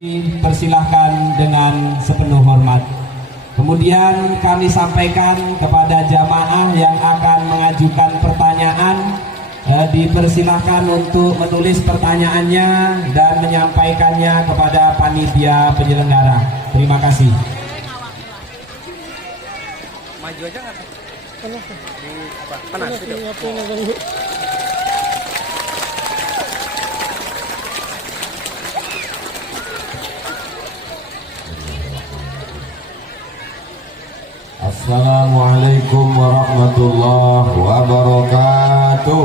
Dipersilahkan dengan sepenuh hormat. Kemudian kami sampaikan kepada jamaah yang akan mengajukan pertanyaan, dipersilahkan untuk menulis pertanyaannya dan menyampaikannya kepada panitia penyelenggara. Terima kasih. Maju aja nggak? Panas itu. Assalamualaikum warahmatullahi wabarakatuh.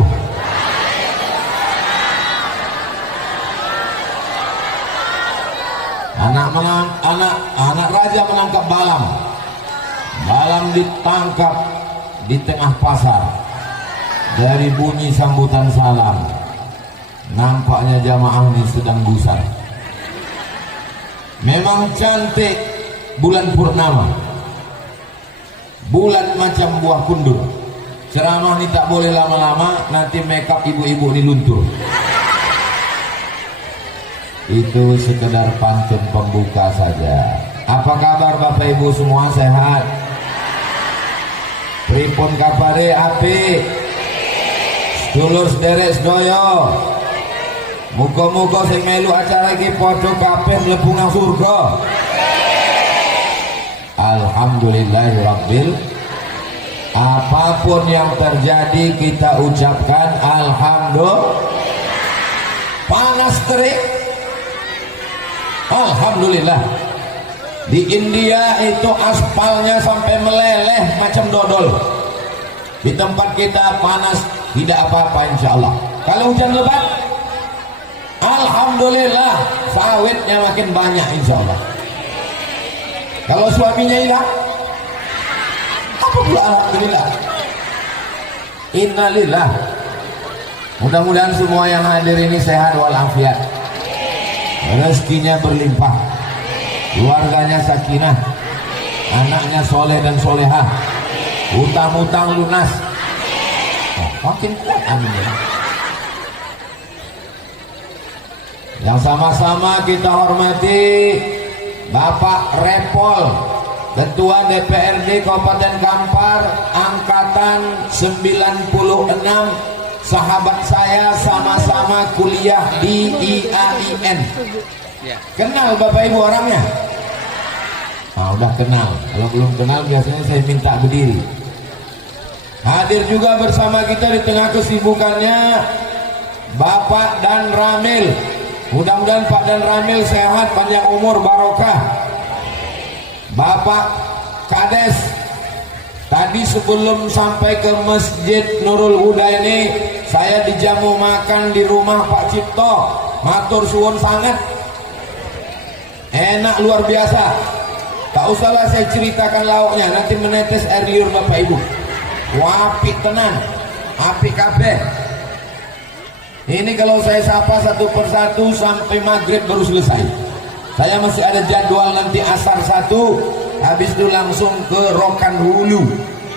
Anak raja menangkap balam. Balam ditangkap di tengah pasar. Dari bunyi sambutan salam, nampaknya jamaah ini sedang gusar. Memang cantik bulan purnama, bulat macam buah kundur. Ceramah ini tak boleh lama-lama, nanti makeup ibu-ibu ini luntur. Itu sekedar pantun pembuka saja. Apa kabar Bapak Ibu semua, sehat? Pripun kabare, apik? Sedulur sederek sedoyo, muga-muga sing melu acara iki padha kabeh mlebu nang surga. Alhamdulillahirabbil. Apapun yang terjadi kita ucapkan alhamdulillah. Panas terik, alhamdulillah. Di India itu aspalnya sampai meleleh macam dodol. Di tempat kita panas tidak apa-apa insyaallah. Kalau hujan lebat, alhamdulillah, sawitnya makin banyak insyaallah. Kalau suaminya hilang, apa pula alhamdulillah. Innalillah. Mudah-mudahan semua yang hadir ini sehat walafiat, rezekinya berlimpah, keluarganya sakinah, anaknya soleh dan solehah, utang-utang lunas. Makin kuat, amin ya. Yang sama-sama kita hormati Bapak Repol, Ketua DPRD Kabupaten Kampar Angkatan 96, sahabat saya, sama-sama kuliah di IAIN. Kenal Bapak Ibu orangnya? Nah, udah kenal. Kalau belum kenal biasanya saya minta berdiri. Hadir juga bersama kita di tengah kesibukannya Bapak Dan Ramil. Mudah-mudahan Pak Dan Ramil sehat, panjang umur, barokah. Bapak Kades, tadi sebelum sampai ke Masjid Nurul Huda ini, saya dijamu makan di rumah Pak Cipto. Matur suwun sangat, enak luar biasa. Tak usahlah saya ceritakan lauknya, nanti menetes air liur Bapak Ibu. Wapi tenan, api kabeh. Ini kalau saya sapa satu persatu sampai maghrib baru selesai. Saya masih ada jadwal nanti asar 1, habis itu langsung ke Rokan Hulu.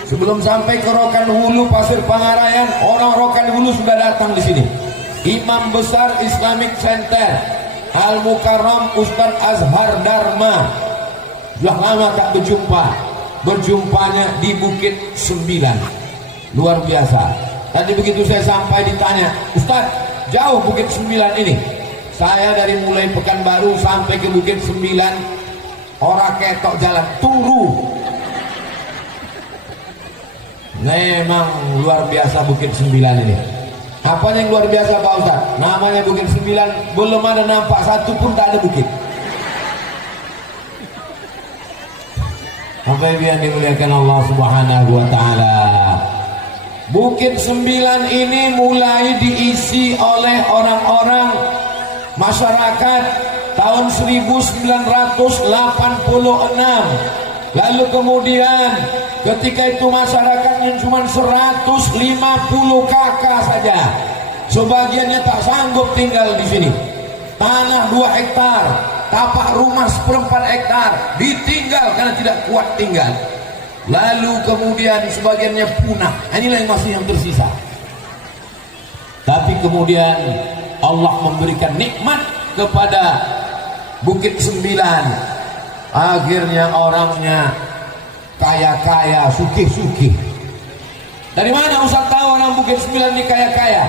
Sebelum sampai ke Rokan Hulu Pasir Pangarayan, orang Rokan Hulu sudah datang di sini. Imam Besar Islamic Center Al Mukarram Ustaz Azhar Dharma. Sudah lama tak berjumpa. Berjumpanya di Bukit 9. Luar biasa. Tadi begitu saya sampai ditanya, Ustaz, jauh Bukit 9 ini? Saya dari mulai Pekanbaru sampai ke Bukit 9, orang ketok jalan, turu. Memang luar biasa Bukit 9 ini. Apa yang luar biasa Pak Ustaz? Namanya Bukit 9, belum ada nampak satu pun tak ada bukit. Apa yang dimuliakan Allah Subhanahu wa taala. Bukit 9 ini mulai diisi oleh orang-orang masyarakat tahun 1986. Lalu kemudian ketika itu masyarakatnya cuma 150 kakak saja. Sebagiannya tak sanggup tinggal di sini. Tanah 2 hektar, tapak rumah 1/4 hektar ditinggal karena tidak kuat tinggal. Lalu kemudian sebagiannya punah. Inilah yang masih yang tersisa. Tapi kemudian Allah memberikan nikmat kepada Bukit 9 akhirnya orangnya kaya-kaya, sugih-sugih. Dari mana Ustaz tahu orang Bukit 9 ini kaya-kaya?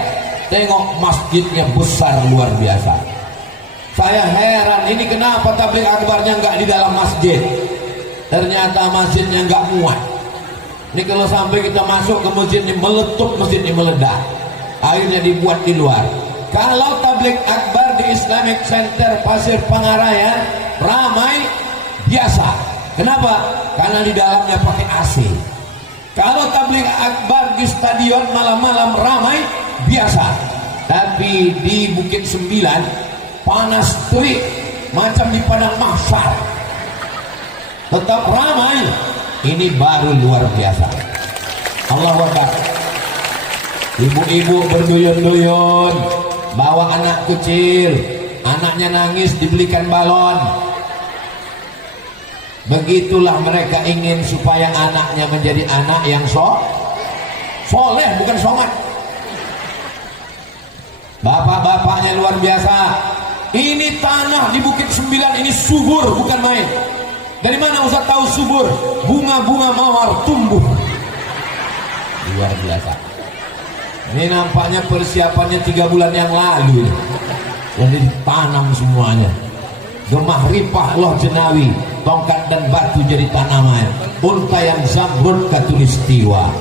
Tengok masjidnya besar luar biasa. Saya heran, ini kenapa tabligh akbarnya nggak di dalam masjid? Ternyata masjidnya nggak muat. Ini kalau sampai kita masuk ke masjid ini meletup, masjid ini meledak. Akhirnya dibuat di luar. Kalau tabligh akbar di Islamic Center Pasir Pangarayan ramai biasa. Kenapa? Karena di dalamnya pakai AC. Kalau tabligh akbar di stadion malam-malam ramai biasa. Tapi di Bukit 9 panas terik macam di padang mahsyar. Tetap ramai. Ini baru luar biasa. Allahu Akbar. Ibu-ibu berduyun-duyun bawa anak kecil, anaknya nangis dibelikan balon. Begitulah mereka ingin supaya anaknya menjadi anak yang soleh, bukan somat. Bapak-bapaknya luar biasa. Ini tanah di Bukit 9 ini subur, bukan main. Dari mana Ustaz tahu subur? Bunga-bunga mawar tumbuh. Luar biasa. Ini nampaknya persiapannya 3 bulan yang lalu. Jadi ditanam semuanya. Gemah ripah loh jenawi, tongkat dan batu jadi tanaman. Unta yang zamrud katulistiwa.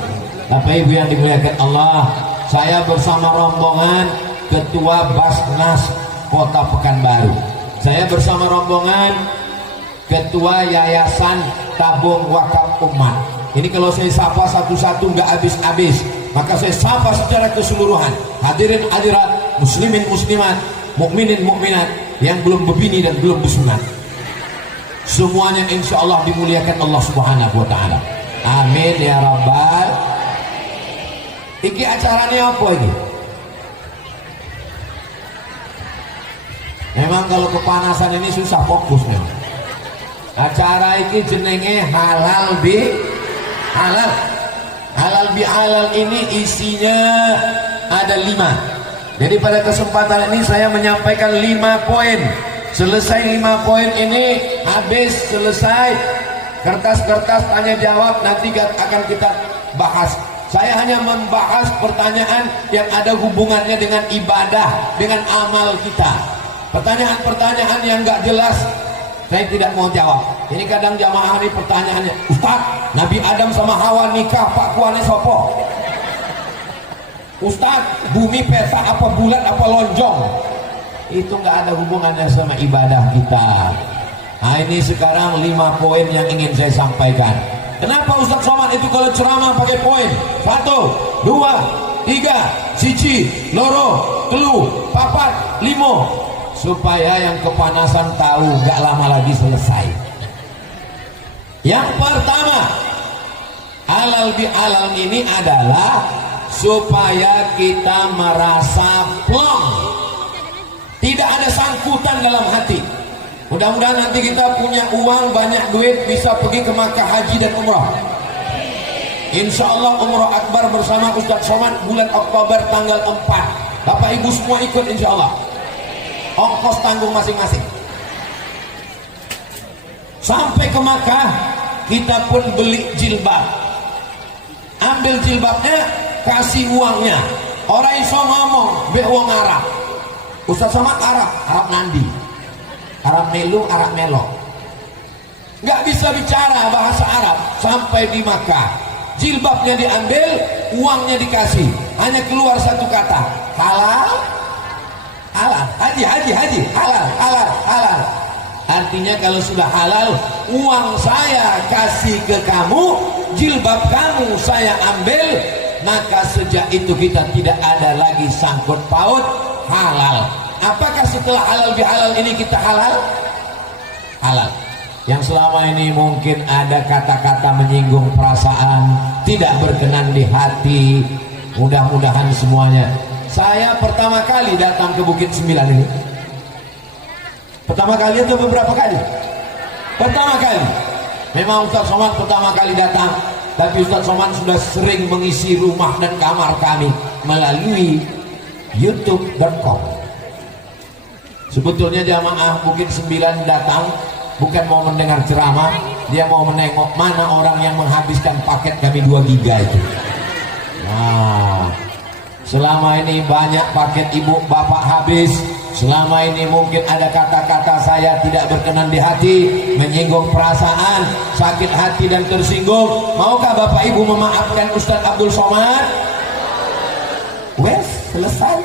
Bapak Ibu yang dimuliakan Allah, saya bersama rombongan Ketua Basnas Kota Pekanbaru. Saya bersama rombongan Ketua Yayasan Tabung Wakaf Umat. Ini kalau saya sapa satu-satu nggak habis-habis, maka saya sapa secara keseluruhan. Hadirin hadirat, muslimin muslimat, mukminin mukminat yang belum berbini dan belum bersunat, semuanya insya Allah dimuliakan Allah Subhanahu wa Ta'ala. Amin ya Rabbal. Iki acaranya apa ini? Memang kalau kepanasan ini susah fokus memang. Acara ini jenenge halal bi halal. Halal bi halal ini isinya ada 5. Jadi pada kesempatan ini saya menyampaikan 5 poin. Selesai 5 poin ini, habis selesai kertas-kertas tanya jawab nanti akan kita bahas. Saya hanya membahas pertanyaan yang ada hubungannya dengan ibadah, dengan amal kita. Pertanyaan-pertanyaan yang nggak jelas saya tidak mau jawab. Ini kadang jamaah ini pertanyaannya, Ustaz, Nabi Adam sama Hawa nikah Pak Kuane sopo? Ustaz, bumi peta apa bulat apa lonjong? Itu nggak ada hubungannya sama ibadah kita. Nah ini sekarang 5 poin yang ingin saya sampaikan. Kenapa Ustaz Somad itu kalau ceramah pakai poin? 1, 2, 3, siji, loro, telu, papat, 5. Supaya yang kepanasan tahu gak lama lagi selesai. Yang pertama, halal bi halal ini adalah supaya kita merasa plong, tidak ada sangkutan dalam hati. Mudah-mudahan nanti kita punya uang, banyak duit, bisa pergi ke Makkah haji dan umrah. Insya Allah umrah akbar bersama Ustaz Somad bulan Oktober tanggal 4. Bapak Ibu semua ikut insya Allah. Ongkos tanggung masing-masing. Sampai ke Makkah kita pun beli jilbab. Ambil jilbabnya, kasih uangnya. Orang iso ngomong be wong Arab. Ustaz Somad Arab nandi. Arab melu, Arab melo. Nggak bisa bicara bahasa Arab sampai di Makkah. Jilbabnya diambil, uangnya dikasih. Hanya keluar satu kata, halal. Halal, haji, halal. Artinya kalau sudah halal, uang saya kasih ke kamu, jilbab kamu saya ambil, maka sejak itu kita tidak ada lagi sangkut paut, halal. Apakah setelah halal bihalal ini kita halal? Halal. Yang selama ini mungkin ada kata-kata menyinggung perasaan, tidak berkenan di hati, mudah-mudahan semuanya. Saya pertama kali datang ke Bukit 9 ini. Pertama kali atau beberapa kali? Pertama kali. Memang Ustaz Somad pertama kali datang, tapi Ustaz Somad sudah sering mengisi rumah dan kamar kami melalui youtube.com. Sebetulnya jamaah Bukit 9 datang bukan mau mendengar ceramah, dia mau menengok mana orang yang menghabiskan paket kami 2 giga itu. Nah, selama ini banyak paket ibu bapak habis. Selama ini mungkin ada kata-kata saya tidak berkenan di hati, menyinggung perasaan, sakit hati dan tersinggung. Maukah bapak ibu memaafkan Ustadz Abdul Somad? Wes, selesai.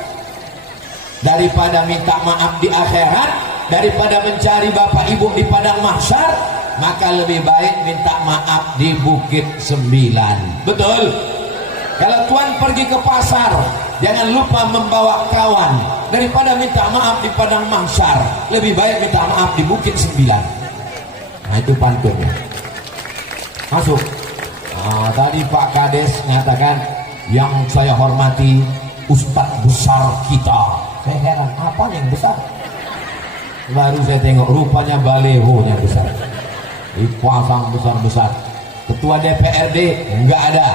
Daripada minta maaf di akhirat, daripada mencari bapak ibu di padang mahsyar, maka lebih baik minta maaf di Bukit 9. Betul? Kalau tuan pergi ke pasar, jangan lupa membawa kawan. Daripada minta maaf di padang mahsyar, lebih baik minta maaf di Bukit 9. Nah, itu pantunnya. Masuk. Nah, tadi Pak Kades mengatakan, yang saya hormati Ustadz besar kita. Saya heran, apa yang besar? Baru saya tengok, rupanya balehonya besar. Dipasang besar-besar. Ketua DPRD enggak ada.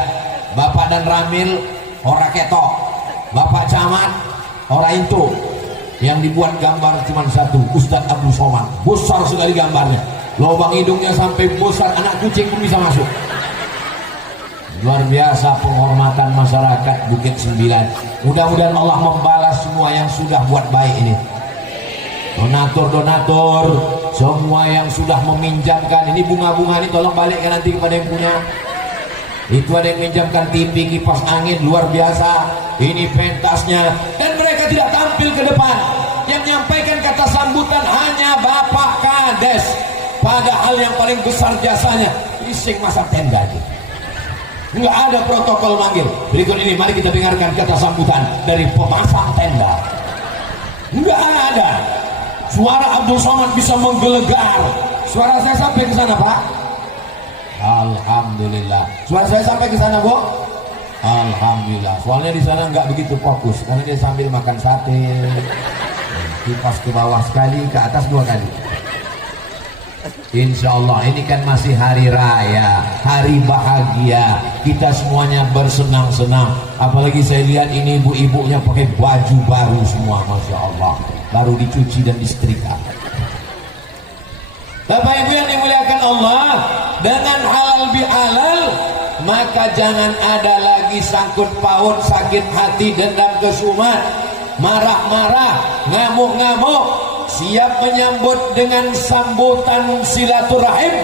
Bapak dan Ramil ora ketok. Bapak camat ora itu. Yang dibuat gambar cuma satu, Ustadz Abdul Somad. Besar sekali gambarnya. Lubang hidungnya sampai besar, anak kucing pun bisa masuk. Luar biasa penghormatan masyarakat Bukit 9. Mudah-mudahan Allah membalas semua yang sudah buat baik ini. Donatur-donatur, semua yang sudah meminjamkan, ini bunga-bunga ini tolong balikkan nanti kepada yang punya. Itu ada yang minjamkan TV, kipas angin, luar biasa. Ini pentasnya, dan mereka tidak tampil ke depan. Yang menyampaikan kata sambutan hanya Bapak Kades. Padahal yang paling besar jasanya ising masa tenda aja. Enggak ada protokol manggil. Berikut ini mari kita dengarkan kata sambutan dari pemasang tenda. Enggak ada. Suara Abdul Somad bisa menggelegar. Suara saya sampai ke sana, Pak? Alhamdulillah. Suara saya sampai ke sana, Bu? Alhamdulillah. Soalnya di sana nggak begitu fokus karena dia sambil makan sate. Kipas ke bawah sekali, ke atas 2 kali. Insya Allah ini kan masih hari raya, hari bahagia. Kita semuanya bersenang-senang. Apalagi saya lihat ini ibu-ibunya pakai baju baru semua, Masya Allah. Baru dicuci dan disetrika. Bapak Ibu yang dimuliakan Allah, dengan halal bihalal, maka jangan ada lagi sangkut paut, sakit hati, dendam kesumat, marah-marah, ngamuk-ngamuk. Siap menyambut dengan sambutan silaturahim.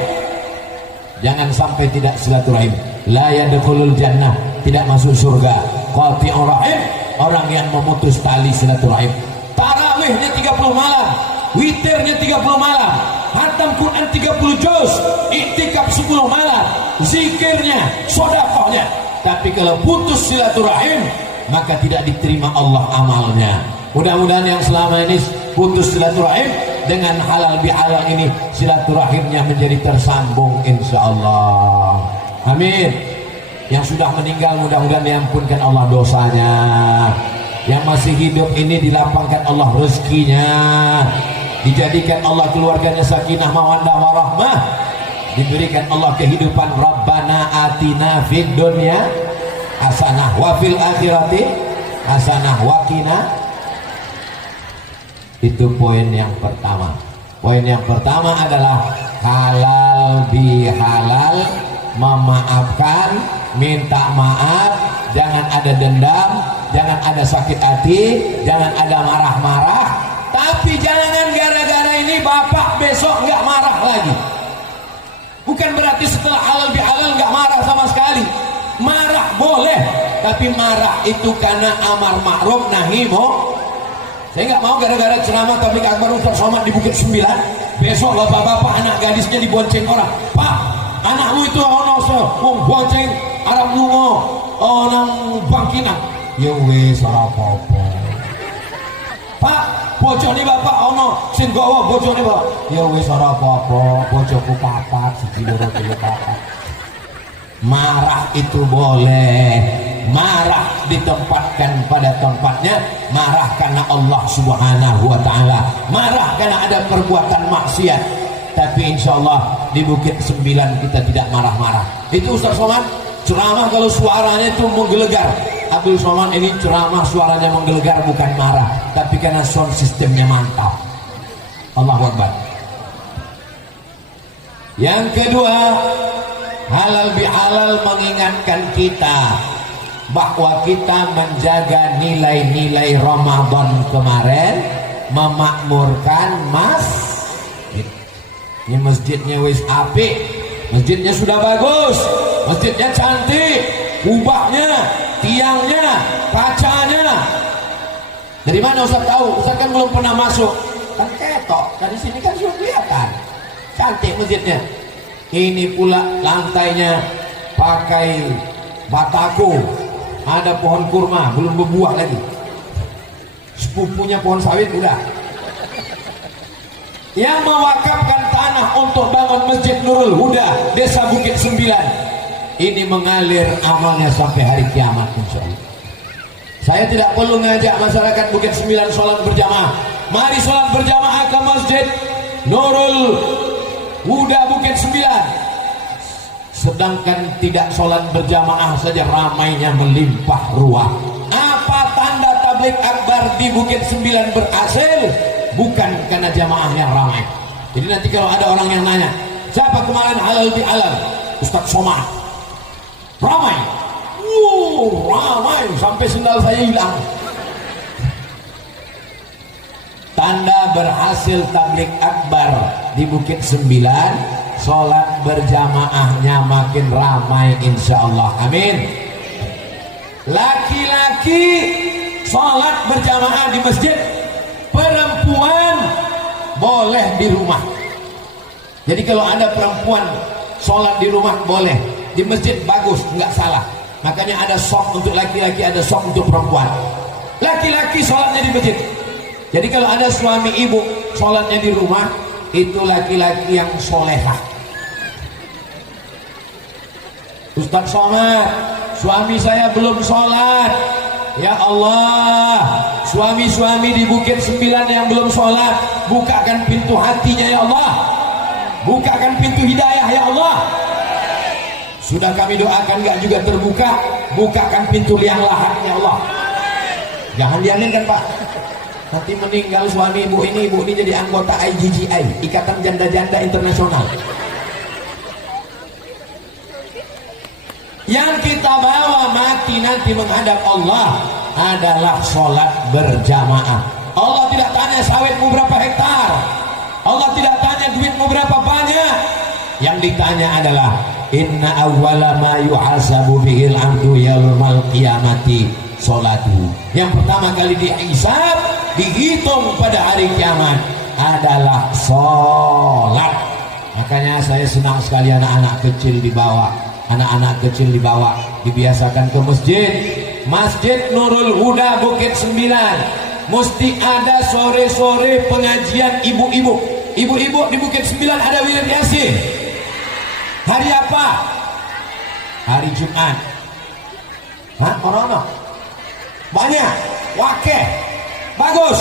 Jangan sampai tidak silaturahim. La yadkhulul jannah, tidak masuk surga. Qati'ur rahim, orang yang memutus tali silaturahim. Tarawihnya 30 malam, witirnya 30 malam, khatam Quran 30 juz, iktikaf 10 malam, zikirnya, sedekahnya. Tapi kalau putus silaturahim, maka tidak diterima Allah amalnya. Mudah-mudahan yang selama ini putus silaturahim, dengan halal bihalal ini silaturahimnya menjadi tersambung insyaallah. Amin. Yang sudah meninggal mudah-mudahan diampunkan Allah dosanya. Yang masih hidup ini dilapangkan Allah rezekinya, dijadikan Allah keluarganya sakinah mawaddah warahmah, diberikan Allah kehidupan. Rabbana atina fid dunya hasanah wa fil akhirati hasanah wa qina. Itu poin yang pertama. Poin yang pertama adalah halal bihalal, memaafkan, minta maaf, jangan ada dendam, jangan ada sakit hati, jangan ada marah-marah. Tapi jangan gara-gara ini bapak besok nggak marah lagi. Bukan berarti setelah halal bihalal nggak marah sama sekali. Marah boleh, tapi marah itu karena amar ma'ruf nahi munkar. Saya nggak mau gara-gara ceramah tabligh akbar Ustaz Somad di Bukit 9, besok bapak-bapak anak gadisnya dibonceng orang. Pak, anakmu itu ono mau bonceng Arab lungo, orang bangkinan. Ya wes ora apa-apa. Pak, bojone bapak ono sing gawa bojone bapak. Ya wes ora apa-apa, bojoku papat, siji loro telu papat. Marah itu boleh, marah ditempatkan pada tempatnya, marah karena Allah Subhanahu wa ta'ala, marah karena ada perbuatan maksiat. Tapi insya Allah di Bukit 9 kita tidak marah-marah. Itu Ustaz Somad ceramah kalau suaranya itu menggelegar. Abdul Somad ini ceramah suaranya menggelegar bukan marah, tapi karena sound sistemnya mantap. Allahu Akbar. Yang kedua, halal bihalal mengingatkan kita bahwa kita menjaga nilai-nilai Ramadan kemarin, memakmurkan masjid. Ini masjidnya wis apik, masjidnya sudah bagus, masjidnya cantik, kubahnya, tiangnya, kacanya. Dari mana Ustaz tahu? Ustaz kan belum pernah masuk. Kan ketok, dari sini kan sudah kelihatan cantik masjidnya. Ini pula lantainya pakai batako, ada pohon kurma belum berbuah lagi, sepupunya pohon sawit udah. Yang mewakafkan tanah untuk bangun Masjid Nurul Huda Desa Bukit Sembilan ini mengalir amalnya sampai hari kiamat insyaallah. Saya tidak perlu ngajak masyarakat Bukit Sembilan sholat berjamaah. Mari sholat berjamaah ke Masjid Nurul Huda Bukit Sembilan. Sedangkan tidak sholat berjamaah saja ramainya melimpah ruah. Apa tanda tabligh akbar di Bukit Sembilan berhasil? Bukan karena jamaah yang ramai. Jadi nanti kalau ada orang yang nanya, siapa kemarin halal bihalal? Ustaz Somad. Ramai. Ramai sampai sendal saya hilang. Tanda berhasil tabligh akbar di Bukit Sembilan, sholat berjamaahnya makin ramai insyaallah. Amin. Laki-laki sholat berjamaah di masjid, perempuan boleh di rumah. Jadi kalau ada perempuan sholat di rumah boleh, di masjid bagus, nggak salah. Makanya ada shop untuk laki-laki, ada shop untuk perempuan. Laki-laki sholatnya di masjid. Jadi kalau ada suami ibu sholatnya di rumah, itu laki-laki yang solehah. Ustaz Somad, suami saya belum sholat. Ya Allah, suami-suami di Bukit Sembilan yang belum sholat, bukakan pintu hatinya ya Allah, bukakan pintu hidayah ya Allah. Sudah kami doakan gak juga terbuka, bukakan pintu liang lahat ya Allah. Jangan diaminkan Pak, nanti meninggal suami ibu ini jadi anggota IGGI, Ikatan Janda-Janda Internasional. Yang kita bawa mati nanti menghadap Allah adalah sholat berjamaah. Allah tidak tanya sawitmu berapa hektar, Allah tidak tanya duitmu berapa banyak. Yang ditanya adalah inna awwala ma yuhasabu bihil abdu yaumal qiyamati sholatuhu. Yang pertama kali dihisab, dihitung pada hari kiamat adalah sholat. Makanya saya senang sekali anak-anak kecil dibawa, dibiasakan ke masjid. Masjid Nurul Huda Bukit Sembilan mesti ada sore-sore pengajian ibu-ibu. Ibu-ibu di Bukit Sembilan ada wirid yasin. Hari apa? Hari Jumat. Hah? Orang-orang banyak, wakeh, bagus.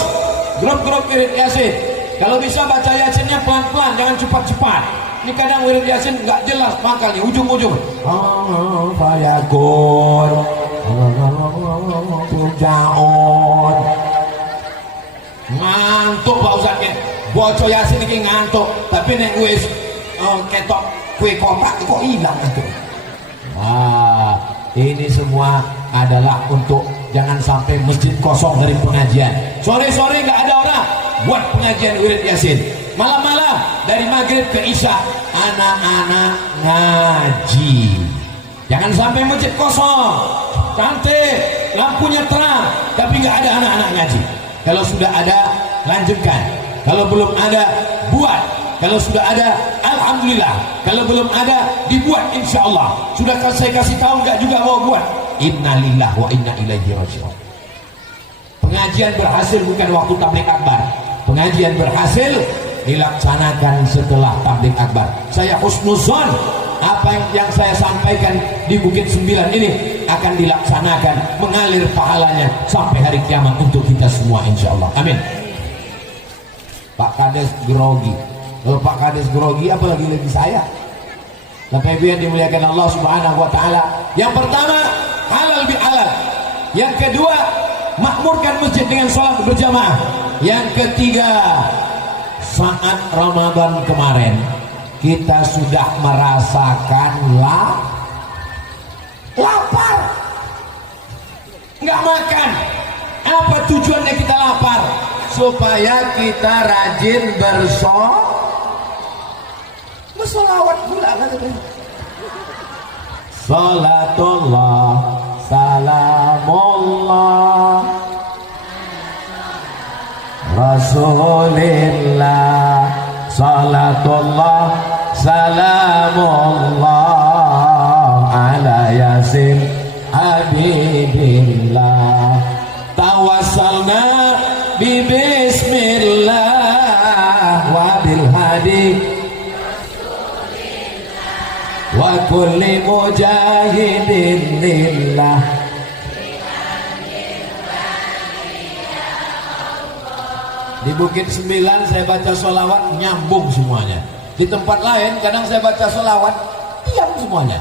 Grup-grup wirid yasin. Kalau bisa baca yasinnya pelan-pelan, jangan cepat-cepat. Ini kadang wirid yasin nggak jelas makalnya, ujung-ujung. Fayakun, Tujaon. Ngantuk Pak Ustaz, bocor yasin ini ngantuk. Tapi nek wis ketok kue kotak kok hilang itu. Ini semua adalah untuk jangan sampai masjid kosong dari pengajian. Sore-sore nggak ada orang, buat pengajian wirid yasin. Malam-malam dari maghrib ke isya anak-anak ngaji. Jangan sampai masjid kosong, cantik, lampunya terang, tapi nggak ada anak-anak ngaji. Kalau sudah ada, lanjutkan. Kalau belum ada, buat. Kalau sudah ada, alhamdulillah. Kalau belum ada, dibuat insya Allah. Sudah saya kasih tahu nggak juga mau buat. Innalillahi wa inna ilaihi raji'un. Pengajian berhasil bukan waktu tabligh akbar. Pengajian berhasil dilaksanakan setelah tabligh akbar. Saya husnuzon apa yang saya sampaikan di Bukit Sembilan ini akan dilaksanakan, mengalir pahalanya sampai hari kiamat untuk kita semua insya Allah. Amin. Pak Kades grogi. Kalau Pak Kades grogi, apalagi lagi saya. Bapak Ibu yang dimuliakan Allah Subhanahu wa taala. Yang pertama, halal bihalal. Yang kedua, makmurkan masjid dengan sholat berjamaah. Yang ketiga, saat Ramadan kemarin kita sudah merasakan lapar, nggak makan. Apa tujuannya kita lapar? Supaya kita rajin bersolawat pula kan? Salatullah salamullah Rasulillah, salatullah salamullah ala yasin habibillah, tawassalna bi bismillah wa bil hadi wa kulli mujahidin lillah. Di Bukit 9 saya baca sholawat nyambung semuanya. Di tempat lain kadang saya baca sholawat diam semuanya.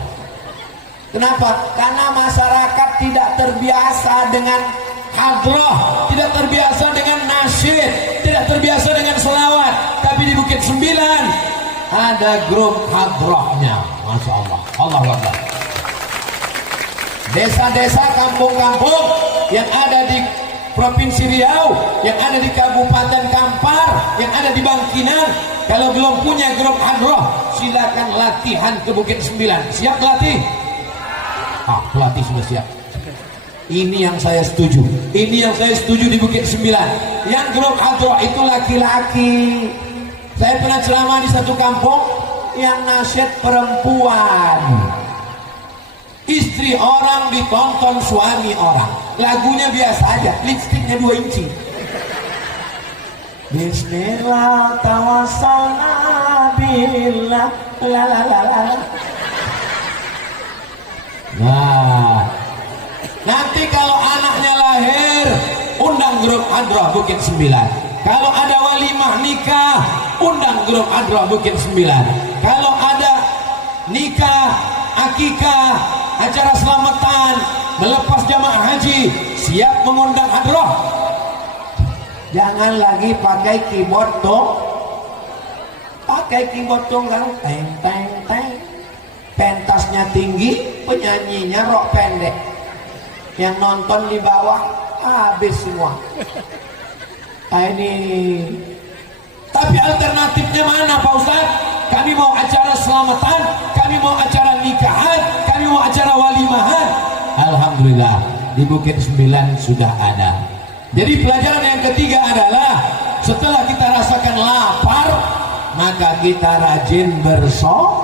Kenapa? Karena masyarakat tidak terbiasa dengan hadroh, tidak terbiasa dengan nasyid, tidak terbiasa dengan sholawat. Tapi di Bukit 9 ada grup hadrohnya, Masya Allah. Allahu Akbar. Desa-desa, kampung-kampung yang ada di Provinsi Riau, yang ada di Kabupaten Kampar, yang ada di Bangkinang, kalau belum punya grup hadroh, silakan latihan ke Bukit 9. Siap latih? Pelatih sudah siap. Ini yang saya setuju. Ini yang saya setuju di Bukit 9. Yang grup hadroh itu laki-laki. Saya pernah ceramah di satu kampung yang nasyid perempuan. Istri orang ditonton suami orang. Lagunya biasa aja, lipstiknya 2 inci. Bismillah tawassalna billah la la la la. Nah, nanti kalau anaknya lahir, undang grup hadroh Bukit 9. Kalau ada walimah nikah, undang grup hadroh Bukit 9. Kalau ada nikah, akikah, acara selamatan, melepas jamaah haji, siap mengundang hadroh. Jangan lagi pakai keyboard tuh. Pakai keyboard tunggal, teng teng teng. Pentasnya tinggi, penyanyinya rok pendek. Yang nonton di bawah habis semua. Ini. Tapi alternatifnya mana Pak Ustaz? Kami mau acara selamatan, kami mau acara nikahan, kami mau acara walimahan. Alhamdulillah di Bukit 9 sudah ada. Jadi pelajaran yang ketiga adalah setelah kita rasakan lapar, maka kita rajin bersodakoh.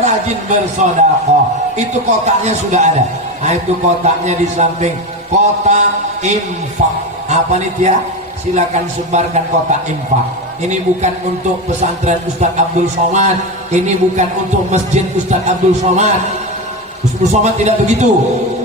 Rajin bersodakoh. Itu kotaknya sudah ada. Nah, itu kotaknya di samping kotak infak. Apa nih Tia? Silakan sebarkan kotak infak. Ini bukan untuk pesantren Ustadz Abdul Somad, ini bukan untuk masjid Ustadz Abdul Somad. Abdul Somad tidak begitu.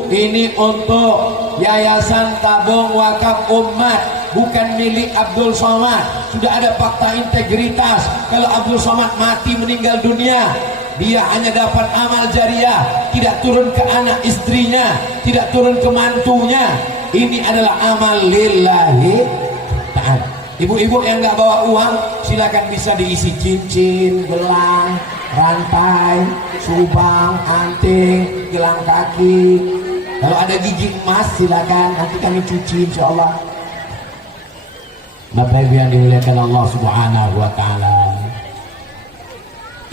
Ini untuk Yayasan Tabung Wakaf Umat, bukan milik Abdul Somad. Sudah ada fakta integritas. Kalau Abdul Somad mati meninggal dunia, dia hanya dapat amal jariah, tidak turun ke anak istrinya, tidak turun ke mantunya. Ini adalah amal lillahi ta'ala. Ibu-ibu yang nggak bawa uang, silakan bisa diisi cincin, gelang, rantai, subang, anting, gelang kaki. Kalau ada gigi emas, silakan nanti kami cuci insya Allah. Bapak Ibu yang dimuliakan Allah Subhanahu wa Ta'ala.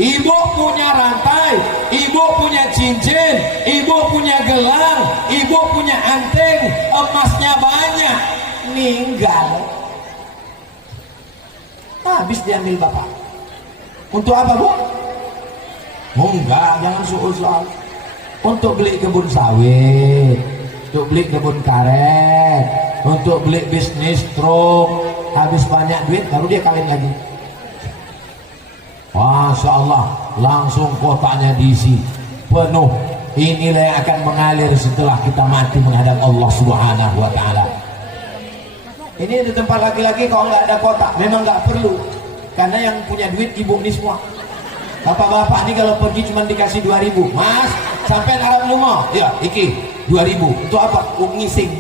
Ibu punya rantai, ibu punya cincin, ibu punya gelang, ibu punya anting, emasnya banyak, meninggal. Habis diambil bapak. Untuk apa Bu? Enggak, jangan suul-suul. Untuk beli kebun sawit, untuk beli kebun karet, untuk beli bisnis truk. Habis banyak duit baru dia kawin lagi. Masya Allah, langsung kotaknya diisi penuh. Inilah yang akan mengalir setelah kita mati menghadap Allah Subhanahu wa Ta'ala. Ini di tempat laki-laki kalau nggak ada kotak memang nggak perlu, karena yang punya duit ibu ini semua. Bapak-bapak ini kalau pergi cuma dikasih 2.000, Mas sampai Arab rumah, ya iki 2.000. Itu apa? Ngising.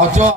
Ojo